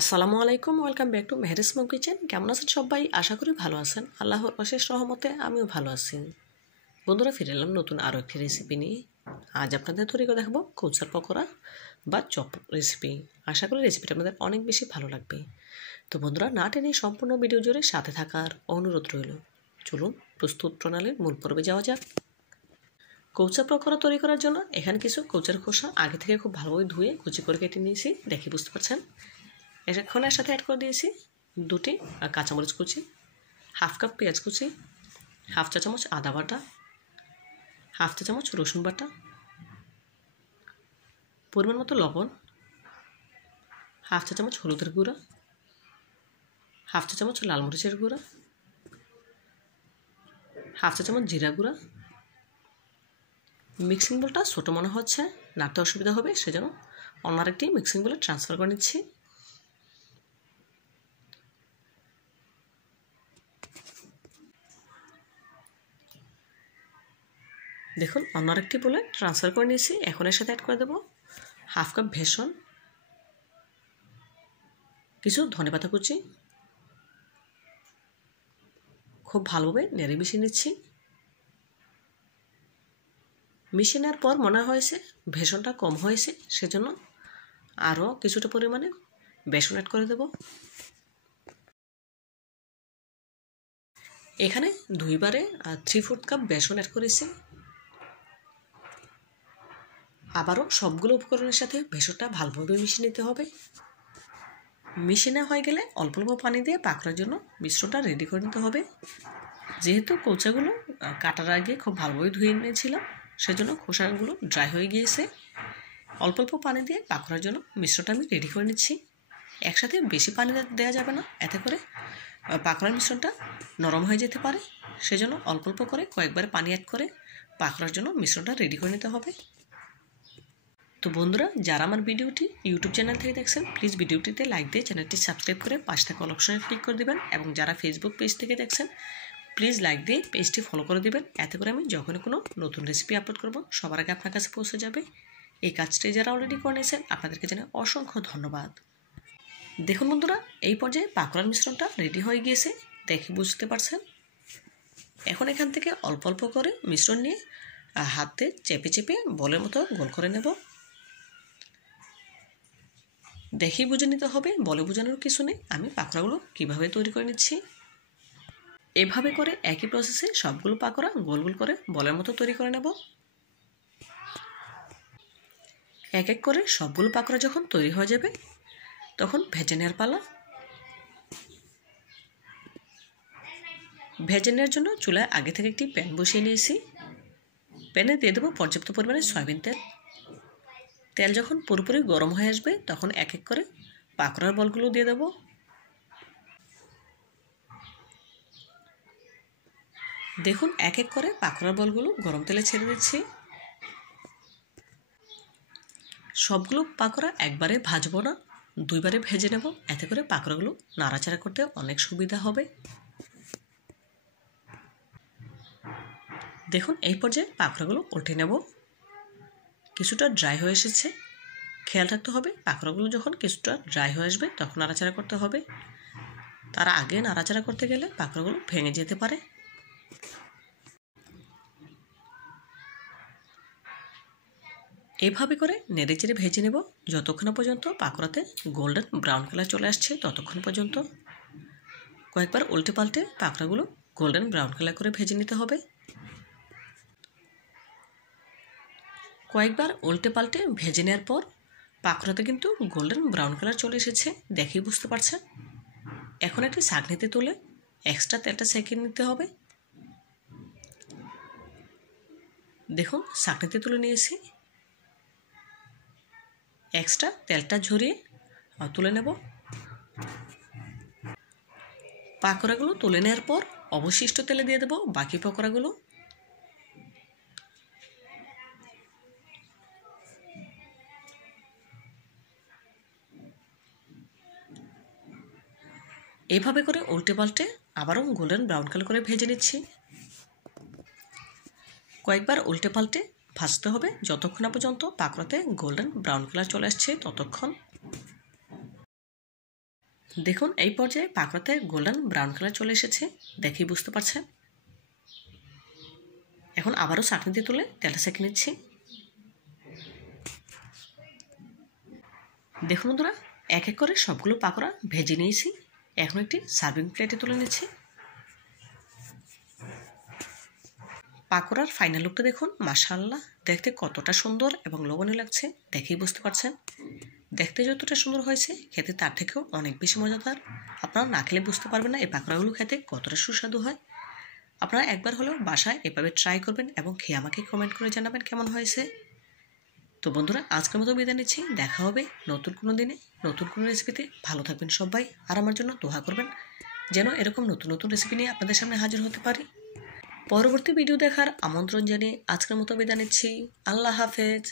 আসসালামু আলাইকুম, welcome back to Meheri's mom kitchen. কেমন আছেন সবাই? আশা করি ভালো আছেন। আল্লাহর অশেষ রহমতে আমিও ভালো আছি। বন্ধুরা, ফিরে এলাম নতুন আরও একটি রেসিপি নিয়ে। আজ আপনাদের তৈরি করে দেখাবো কৌচার পকোড়া বা চপ রেসিপি। আশা করি রেসিপিটা আপনাদের অনেক বেশি ভালো লাগবে। তো বন্ধুরা, না টেনে সম্পূর্ণ ভিডিও জুড়ে সাথে থাকার অনুরোধ রইল। চলুন প্রস্তুত প্রণালীর মূল পর্বে যাওয়া যাক। কৌচা পকোড়া তৈরি করার জন্য এখানে কিছু কৌচার খোসা আগে থেকে খুব ভালোভাবে ধুয়ে কুচি করে কেটে নিয়েছি, দেখে বুঝতে পারছেন। এখন এর সাথে অ্যাড করে দিয়েছি দুটি কাঁচামরিচ কুচি, হাফ কাপ পেঁয়াজ কুচি, হাফ চা চামচ আদা বাটা, হাফ চা চামচ রসুন বাটা, পরিমাণ মতো লবণ, হাফ চা চামচ হলুদের গুঁড়া, হাফ চা চামচ লাল মরিচের গুঁড়া, হাফ চা চামচ জিরা গুঁড়া। মিক্সিং বোলটা ছোটো মনে হচ্ছে, নাড়তে অসুবিধা হবে, সেজন্য অন্য আরেকটি মিক্সিং বোলে ট্রান্সফার করে নিচ্ছি। দেখুন, অন্য আরেকটি বলে ট্রান্সফার করে নিয়েছি। এখন এর সাথে অ্যাড করে দেবো হাফ কাপ বেসন, কিছু ধনেপাতা কুচি, খুব ভালোভাবে নেড়ে মিশিয়ে নিচ্ছি। মিশিয়ে নেওয়ার পর মনে হয়েছে বেসনটা কম হয়েছে, সেজন্য আরও কিছুটা পরিমাণে বেসন অ্যাড করে দেব। এখানে দুইবারে 3/4 কাপ বেসন অ্যাড করেছি। আবারও সবগুলো উপকরণের সাথে বেসনটা ভালোভাবে মিশিয়ে নিতে হবে। মিশিয়ে নেওয়া হয়ে গেলে অল্প অল্প পানি দিয়ে পাকড়ার জন্য মিশ্রণটা রেডি করে নিতে হবে। যেহেতু কৌচাগুলো কাটার আগে খুব ভালোভাবে ধুয়ে নিয়েছিলাম, সেজন্য খোসাগুলো ড্রাই হয়ে গিয়েছে। অল্প অল্প পানি দিয়ে পাকড়ার জন্য মিশ্রণটা আমি রেডি করে নিচ্ছি। একসাথে বেশি পানি দেওয়া যাবে না, এতে করে পাকড়ার মিশ্রণটা নরম হয়ে যেতে পারে। সেজন্য অল্প অল্প করে কয়েকবার পানি অ্যাড করে পাকড়ার জন্য মিশ্রণটা রেডি করে নিতে হবে। তো বন্ধুরা, যারা আমার ভিডিওটি ইউটিউব চ্যানেল থেকে দেখছেন, প্লিজ ভিডিওটিতে লাইক দিয়ে চ্যানেলটি সাবস্ক্রাইব করে পাশে থাকা অল অপশনে ক্লিক করে দেবেন। এবং যারা ফেসবুক পেজ থেকে দেখছেন, প্লিজ লাইক দিয়ে পেজটি ফলো করে দেবেন। এতে করে আমি যখনই কোনো নতুন রেসিপি আপলোড করব, সবার আগে আপনার কাছে পৌঁছে যাবে। এই কাজটি যারা অলরেডি করে নিয়েছেন, আপনাদেরকে জানাই অসংখ্য ধন্যবাদ। দেখুন বন্ধুরা, এই পর্যায়ে পাকোড়ার মিশ্রণটা রেডি হয়ে গিয়েছে, দেখে বুঝতে পারছেন। এখন এখান থেকে অল্প অল্প করে মিশ্রণ নিয়ে হাতে চেপে চেপে বলের মতো গোল করে নেব। দেখেই বুঝে নিতে হবে, বলে বোঝানোর কিছু নেই। আমি পাকোড়াগুলো কীভাবে তৈরি করে নিচ্ছি, এভাবে করে একই প্রসেসে সবগুলো পাকোড়া গোল গোল করে বলের মতো তৈরি করে নেব। এক এক করে সবগুলো পাকোড়া যখন তৈরি হয়ে যাবে, তখন ভেজে নেওয়ার পালা। ভেজে নেওয়ার জন্য চুলায় আগে থেকে একটি প্যান বসিয়ে নিয়েছি। প্যানে দিয়ে দেবো পর্যাপ্ত পরিমাণে সয়াবিন তেল। তেল যখন পুরোপুরি গরম হয়ে আসবে, তখন এক এক করে পাকোড়ার বলগুলো দিয়ে দেবো। দেখুন, এক এক করে পাকোড়ার বলগুলো গরম তেলে ছেড়ে দিচ্ছি। সবগুলো পাকোড়া একবারে ভাজবো না, দুইবারে ভেজে নেব। এতে করে পাকোড়াগুলো নাড়াচাড়া করতে অনেক সুবিধা হবে। দেখুন, এই পর্যায়ে পাকোড়াগুলো উল্টে নেব। কিছুটা ড্রাই হয়ে এসেছে, খেয়াল রাখতে হবে পাকোড়াগুলো যখন কিছুটা ড্রাই হয়ে আসবে, তখন নাড়াচাড়া করতে হবে। তার আগে নাড়াচাড়া করতে গেলে পাকোড়াগুলো ভেঙে যেতে পারে। এভাবে করে নেড়েচেড়ে ভেজে নেব যতক্ষণ পর্যন্ত পাকোড়াতে গোল্ডেন ব্রাউন কালার চলে আসছে, ততক্ষণ পর্যন্ত কয়েকবার উল্টে পাল্টে পাকোড়াগুলো গোল্ডেন ব্রাউন কালার করে ভেজে নিতে হবে। কয়েকবার উল্টে পাল্টে ভেজে নেওয়ার পর পাকোড়াতে কিন্তু গোল্ডেন ব্রাউন কালার চলে এসেছে, দেখেই বুঝতে পারছেন। এখন একটি ছাঁকনিতে তুলে এক্সট্রা তেলটা ছেঁকে নিতে হবে। দেখুন, ছাঁকনিতে তুলে নিয়েছি। এক্সট্রা তেলটা ঝরিয়ে তুলে নেব। পাকোড়াগুলো তুলে নেওয়ার পর অবশিষ্ট তেলে দিয়ে দেবো বাকি পকোড়াগুলো। এভাবে করে উল্টে পাল্টে আবারও গোল্ডেন ব্রাউন কালার করে ভেজে নিচ্ছি। কয়েকবার উল্টে পাল্টে ভাজতে হবে যতক্ষণ না পর্যন্ত পাকোড়াতে গোল্ডেন ব্রাউন কালার চলে আসছে, ততক্ষণ। দেখুন এই পর্যায়ে পাকোড়াতে গোল্ডেন ব্রাউন কালার চলে এসেছে, দেখেই বুঝতে পারছেন। এখন আবারও চাটনি দিয়ে তুলে তেলটা সেঁকে নিচ্ছি। দেখুন বন্ধুরা, এক এক করে সবগুলো পাকোড়া ভেজে নিয়েছি। এখন একটি সার্ভিং প্লেটে তুলে নিচ্ছি। পাকোড়ার ফাইনাল লুকটা দেখুন, মাশাআল্লাহ, দেখতে কতটা সুন্দর এবং লোভনীয় লাগছে, দেখেই বুঝতে পারছেন। দেখতে যতটা সুন্দর হয়েছে, খেতে তার থেকেও অনেক বেশি মজাদার। আপনারা না খেলে বুঝতে পারবেন না এই পাকোড়াগুলো খেতে কতটা সুস্বাদু হয়। আপনারা একবার হলেও বাসায় এভাবে ট্রাই করবেন এবং খেয়ে আমাকে কমেন্ট করে জানাবেন কেমন হয়েছে। তো বন্ধুরা, আজকের মতো বিদায় নিচ্ছি। দেখা হবে নতুন কোনো দিনে নতুন কোনো রেসিপিতে। ভালো থাকবেন সবাই, আর আমার জন্য দোয়া করবেন যেন এরকম নতুন নতুন রেসিপি নিয়ে আপনাদের সামনে হাজির হতে পারি। পরবর্তী ভিডিও দেখার আমন্ত্রণ জানিয়ে আজকের মতো বিদায় নিচ্ছি। আল্লাহ হাফেজ।